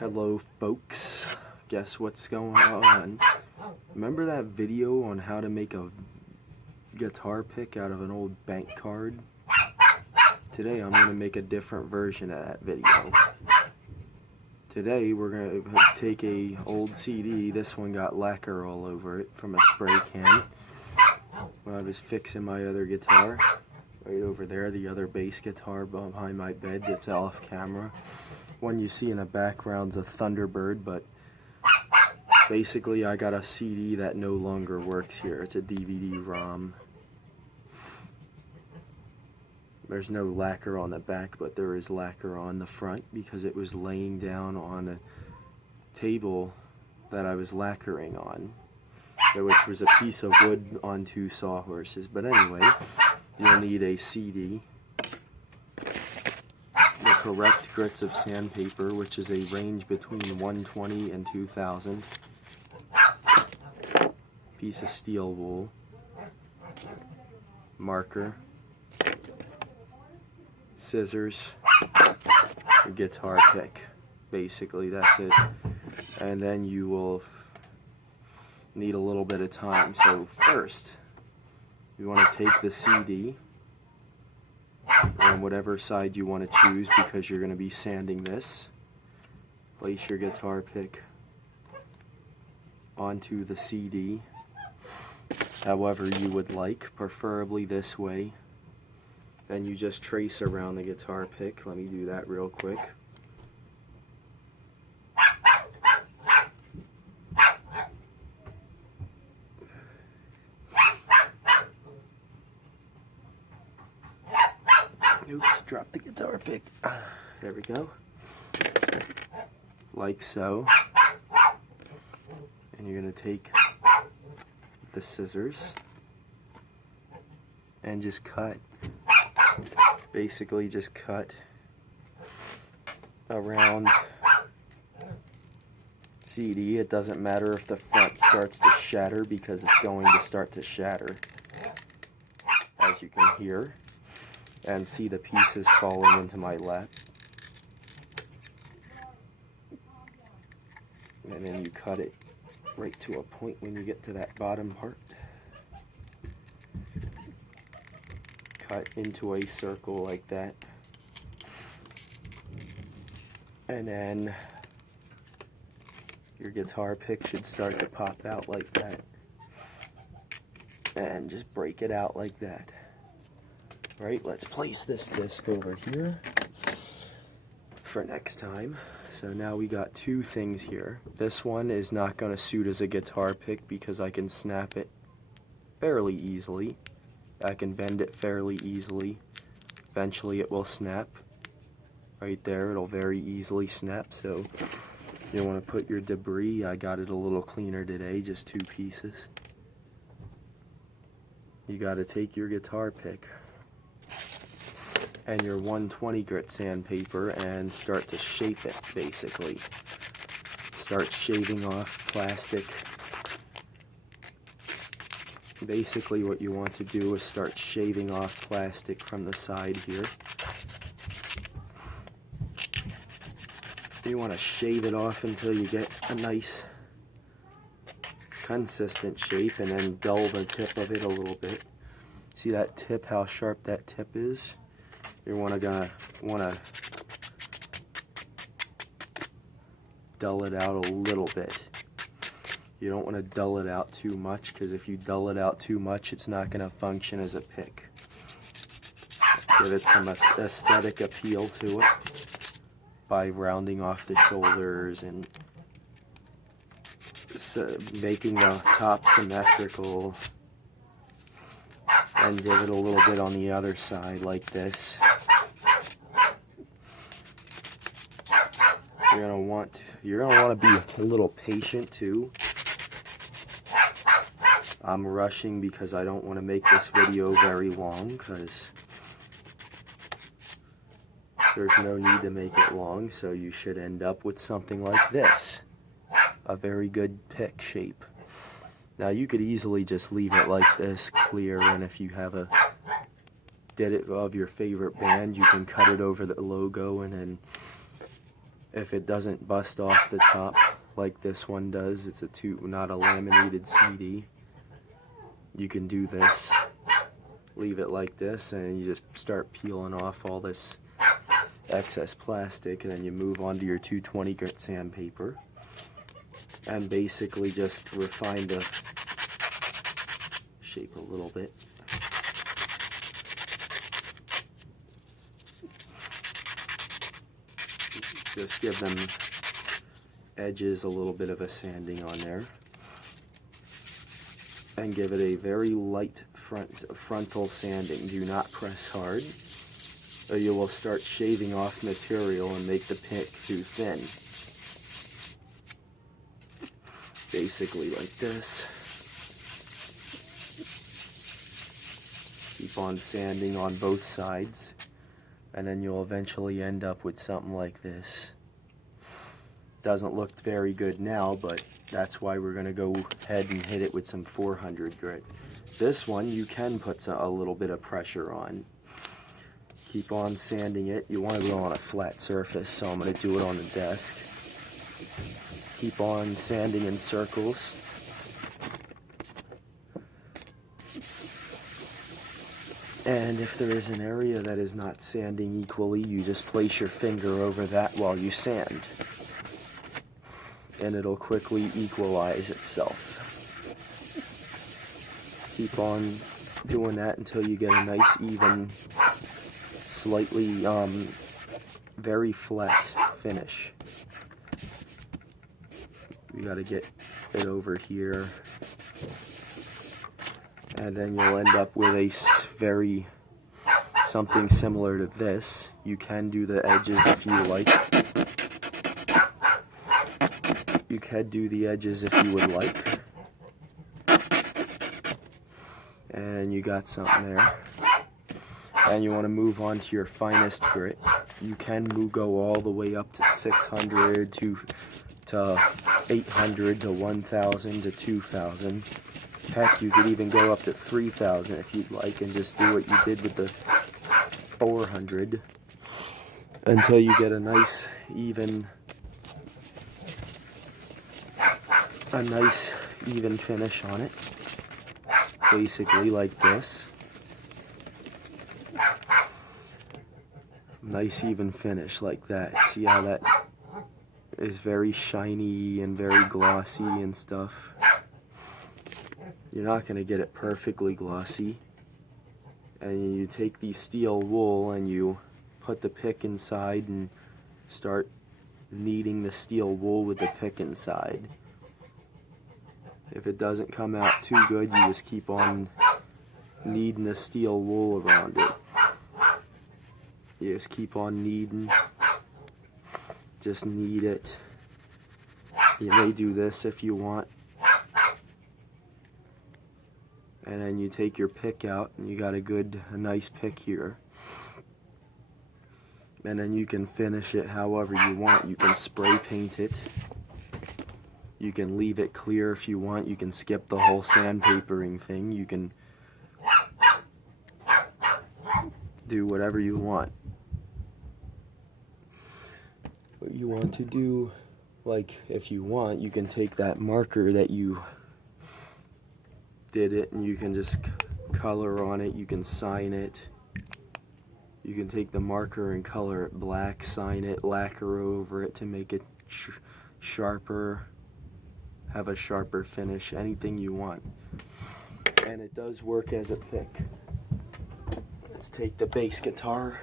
Hello folks, guess what's going on? Remember that video on how to make a guitar pick out of an old bank card? Today I'm going to make a different version of that video. Today we're going to take a old CD. This one got lacquer all over it from a spray can. When I was fixing my other guitar, right over there, the other bass guitar behind my bed that's off camera. One you see in the background's a Thunderbird, but basically I got a CD that no longer works here. It's a DVD-ROM. There's no lacquer on the back, but there is lacquer on the front because it was laying down on a table that I was lacquering on, which was a piece of wood on two sawhorses. But anyway, you'll need a CD, the correct grits of sandpaper, which is a range between 120 and 2000, piece of steel wool, marker, scissors, a guitar pick. Basically that's it. And then you will need a little bit of time. So first you want to take the CD on whatever side you want to choose, because you're going to be sanding this. Place your guitar pick onto the CD however you would like, preferably this way. Then you just trace around the guitar pick. Let me do that real quick. Oops, drop the guitar pick. There we go. Like so. And you're going to take the scissors and just cut. Basically just cut around CD. It doesn't matter if the front starts to shatter, because it's going to start to shatter, as you can hear and see the pieces falling into my lap. And then you cut it right to a point when you get to that bottom part. Cut into a circle like that. And then your guitar pick should start to pop out like that. And just break it out like that. Right, let's place this disc over here for next time. So now we got two things here. This one is not going to suit as a guitar pick because I can snap it fairly easily. I can bend it fairly easily. Eventually it will snap. Right there, it'll very easily snap. So you want to put your debris. I got it a little cleaner today, just two pieces. You got to take your guitar pick and your 120 grit sandpaper and start to shape it, basically. Start shaving off plastic. Basically what you want to do is start shaving off plastic from the side here. You want to shave it off until you get a nice consistent shape, and then dull the tip of it a little bit. See that tip, how sharp that tip is? You want to dull it out a little bit. You don't want to dull it out too much, because if you dull it out too much, it's not going to function as a pick. Give it some aesthetic appeal to it by rounding off the shoulders and making the top symmetrical, and give it a little bit on the other side like this. You're gonna want to be a little patient too. I'm rushing because I don't want to make this video very long, because there's no need to make it long, so you should end up with something like this. A very good pick shape. Now you could easily just leave it like this, clear, and if you have a of your favorite band, you can cut it over the logo and then If it doesn't bust off the top like this one does, it's not a laminated CD, you can do this. Leave it like this, and you just start peeling off all this excess plastic, and then you move on to your 220 grit sandpaper and basically just refine the shape a little bit. Just give them edges a little bit of a sanding on there, and give it a very light frontal sanding. Do not press hard, or you will start shaving off material and make the pick too thin. Basically like this. Keep on sanding on both sides, and then you'll eventually end up with something like this. Doesn't look very good now, but that's why we're going to go ahead and hit it with some 400 grit. This one you can put a little bit of pressure on. Keep on sanding it. You want to go on a flat surface, so I'm going to do it on the desk. Keep on sanding in circles. And if there is an area that is not sanding equally, you just place your finger over that while you sand, and it'll quickly equalize itself. Keep on doing that until you get a nice, even, slightly, very flat finish. We gotta get it over here, and then you'll end up with a something similar to this. You can do the edges if you like. You can do the edges if you would like. And you got something there. And you want to move on to your finest grit. You can go all the way up to 600 to 800 to 1000 to 2000. Heck, you could even go up to 3000 if you'd like, and just do what you did with the 400 until you get a nice even finish on it. Basically like this. Nice even finish like that. See how that is very shiny and very glossy and stuff. You're not going to get it perfectly glossy. And you take the steel wool and you put the pick inside and start kneading the steel wool with the pick inside. If it doesn't come out too good, you just keep on kneading the steel wool around it. You just keep on kneading. Just knead it. You may do this if you want. And then you take your pick out, and you got a nice pick here. And then you can finish it however you want. You can spray paint it. You can leave it clear if you want. You can skip the whole sandpapering thing. You can do whatever you want. What you want to do, like if you want, you can take that marker that you did it, and you can just color on it. You can sign it. You can take the marker and color it black, sign it, lacquer over it to make it sharper, have a sharper finish, anything you want. And it does work as a pick. Let's take the bass guitar.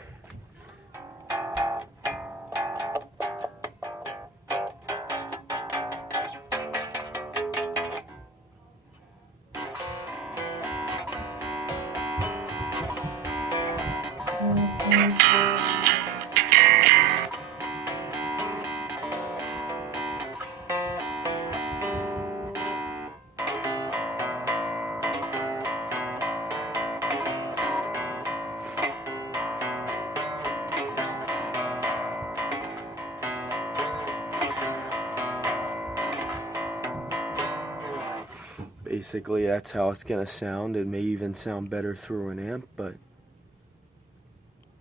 Basically, that's how it's going to sound. It may even sound better through an amp, but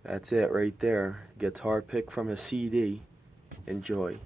that's it right there. Guitar pick from a CD. Enjoy.